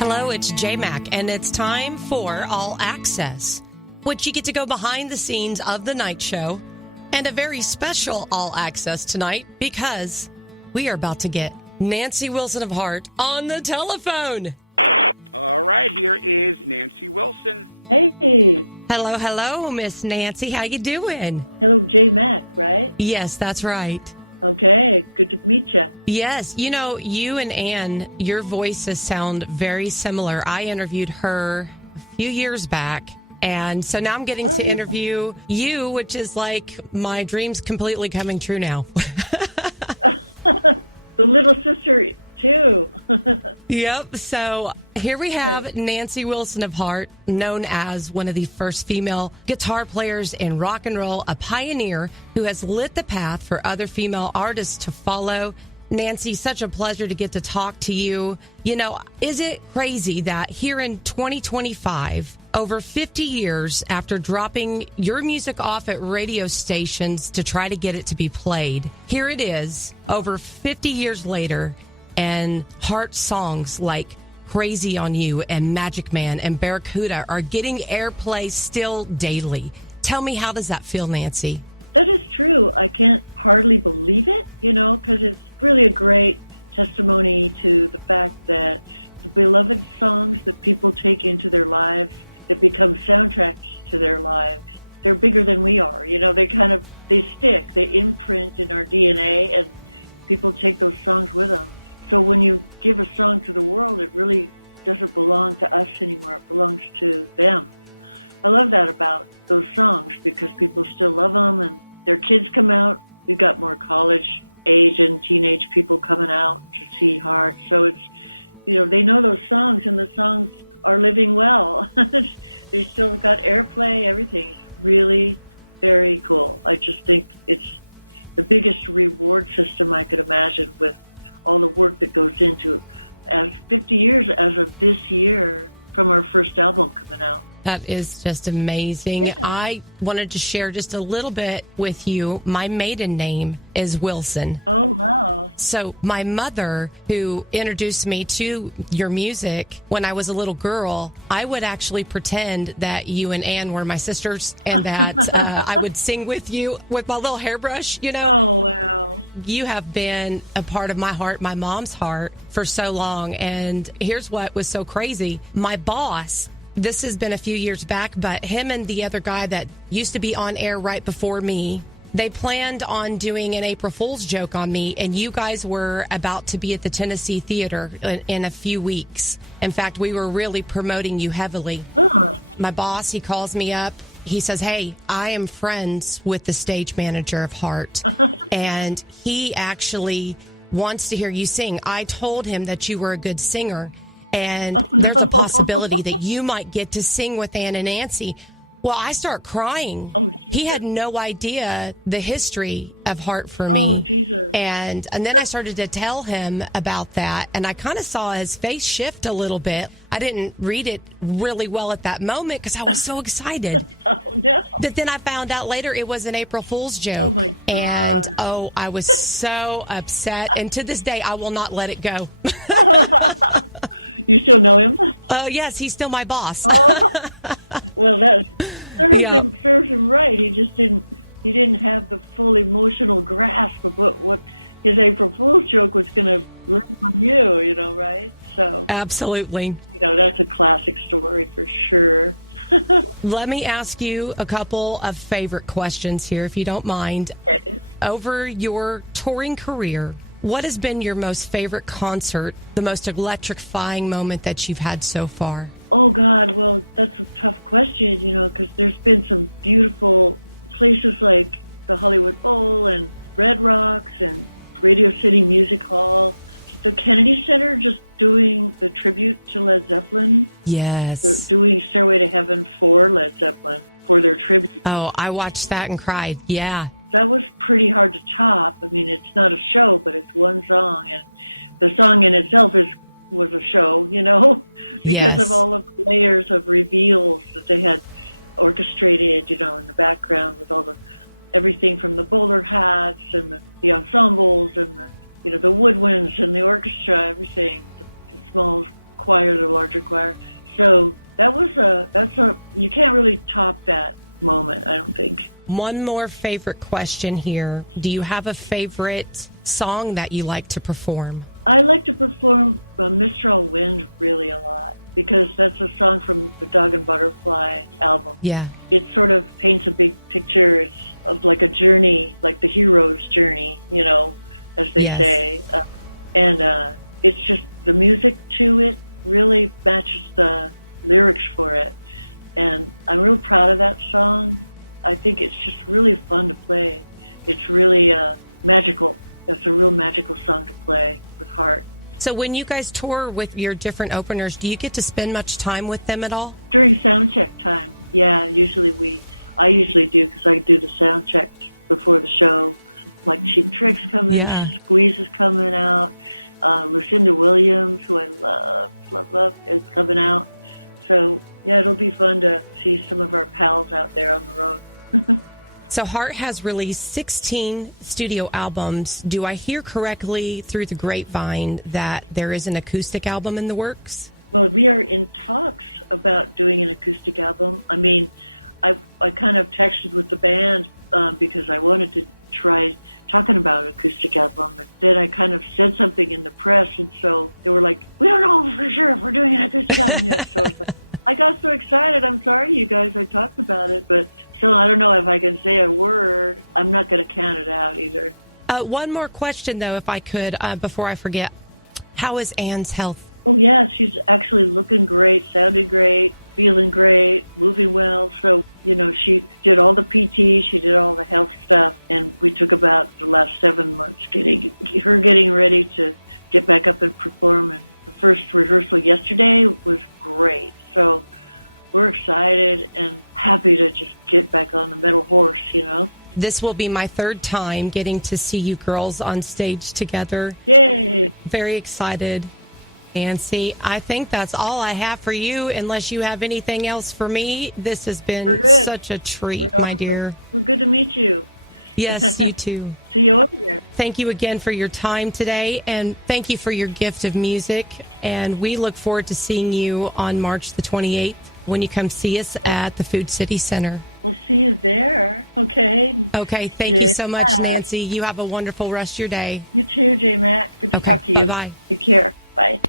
Hello, it's J-Mac, and it's time for All Access, which you get to go behind the scenes of the night show, and a very special All Access tonight because we are about to get Nancy Wilson of Heart on the telephone. All right, here is Nancy Wilson. Hey. Hello, Miss Nancy. How you doing? Hello, J-Mac, right? Yes, that's right. Okay, good to meet you. Yes, you know, you and Ann, your voices sound very similar. I interviewed her a few years back, and so now I'm getting to interview you, which is like my dreams completely coming true now. The little sister, too. Yep, so here we have Nancy Wilson of Heart, known as one of the first female guitar players in rock and roll, a pioneer who has lit the path for other female artists to follow. Nancy, such a pleasure to get to talk to you. You know, is it crazy that here in 2025, over 50 years after dropping your music off at radio stations to try to get it to be played, here it is, over 50 years later, and Heart songs like Crazy on You and Magic Man and Barracuda are getting airplay still daily. Tell me, how does that feel, Nancy? That is true. I can't hardly believe it, because it's really a great testimony to the fact that the beloved songs that people take into their lives, that become soundtracks to their lives, they're bigger than we are. They stick, they imprint in our DNA, and people take those songs with them. So when you give a song to the world, it really doesn't belong to us anymore. It belongs to them. I love that about those songs because people still love them and their kids come out. We've got more college age and teenage people coming out to see Heart. So it's, they know those songs and the songs are living well. They still got airplay, everything. It's really very cool. I just think it's the biggest reward system I could imagine with all the work that goes into as 50 years as of this year from our first album coming out. That is just amazing. Yeah. I wanted to share just a little bit with you. My maiden name is Wilson. Oh, wow. So my mother, who introduced me to your music when I was a little girl, I would actually pretend that you and Ann were my sisters and that I would sing with you with my little hairbrush, Oh, wow. You have been a part of my heart, my mom's heart, for so long. And here's what was so crazy. My boss, this has been a few years back, but him and the other guy that used to be on air right before me, they planned on doing an April Fool's joke on me, and you guys were about to be at the Tennessee Theater in a few weeks. In fact, we were really promoting you heavily. My boss, he calls me up. He says, hey, I am friends with the stage manager of Heart, and he actually wants to hear you sing. I told him that you were a good singer, and there's a possibility that you might get to sing with Ann and Nancy. Well, I start crying. Oh, he had no idea the history of Heart for me. Oh, Jesus. And then I started to tell him about that, and I kind of saw his face shift a little bit. I didn't read it really well at that moment because I was so excited. Oh, no. But then I found out later it was an April Fool's joke. Oh, my God. And, I was so upset. And to this day, I will not let it go. You still know him? Oh, yes, he's still my boss. Well, that serves him right. He just didn't have the full emotional grasp of what his April Fool's joke was going to learn from you, right? So Absolutely. That's a classic story for sure. Let me ask you a couple of favorite questions here, if you don't mind. Okay. Over your touring career, what has been your most favorite concert, the most electrifying moment that you've had so far? Oh, God. Well, that's a tough question, because there's been some beautiful places like the Hollywood Bowl and Red Rocks and Radio City Music Hall. The Kennedy Center just doing the tribute to Led Zeppelin. Yes. They're doing Stairway to Heaven for Led Zeppelin for their tribute. Oh, I watched that and cried. Yeah. That was pretty hard to top. I mean, it's not a show, but it's one song. And the song in itself was a show, because of all of the layers of reveals that they had orchestrated, in the background with all everything from the bowler hats and the ensembles and the woodwinds and the orchestra, everything, the small choir, the larger choir. So you can't really top that moment, I don't think. One more favorite question here. Do you have a favorite song that you like to perform? I like to perform Mistral Wind really a lot because that's a song from the Dog and Butterfly album. Yeah. It sort of paints a big picture of like a journey, like the hero's journey, as they say. And it's just the music to it really matches the lyrics for it. And I'm real proud of that song. I think it's just really fun to play. It's really magical. That's a real magical song to play with heart. So when you guys tour with your different openers, do you get to spend much time with them at all? During sound check time, yeah, I usually do because I do the sound checks before the show. Like Cheap Trick's coming, Squeeze is coming out, Lucinda Williams, who I love, is coming out. So, yeah, it'll be fun to see some of our pals out there on the road. So Heart has released 16 studio albums. Do I hear correctly through the grapevine that there is an acoustic album in the works? Well, we are in talks about doing an acoustic album. I mean, I kind of texted with the band because I wanted to try talking about an acoustic album. But then I kind of said something in the press, and so they were like, we don't know for sure if we're doing an acoustic album yet. So I was like, I got so excited. I'm sorry, you guys. I talked about it, but still, I don't know if I can say a word. I'm not going to count it out either. One more question, though, if I could, before I forget. How is Anne's health? Oh, yeah. She's actually looking great, sounding great, feeling great, moving well. So, she did all the PT, she did all the health stuff, and we took about the last 7 months getting ready to get back up and perform. And the first rehearsal yesterday was great. So we're excited and happy to just get back on the metal horse, This will be my third time getting to see you girls on stage together. Yay! Very excited. Nancy, I think that's all I have for you, unless you have anything else for me. This has been such a treat, my dear. We're good to meet you. Yes, you too. See you over here. Thank you again for your time today, and thank you for your gift of music. And we look forward to seeing you on March the 28th when you come see us at the Food City Center. We'll see you there. Okay. Okay. Thank you so much, Nancy. You have a wonderful rest of your day. You too, J-Mac. Good to talk to you. Bye-bye. Take care. Bye.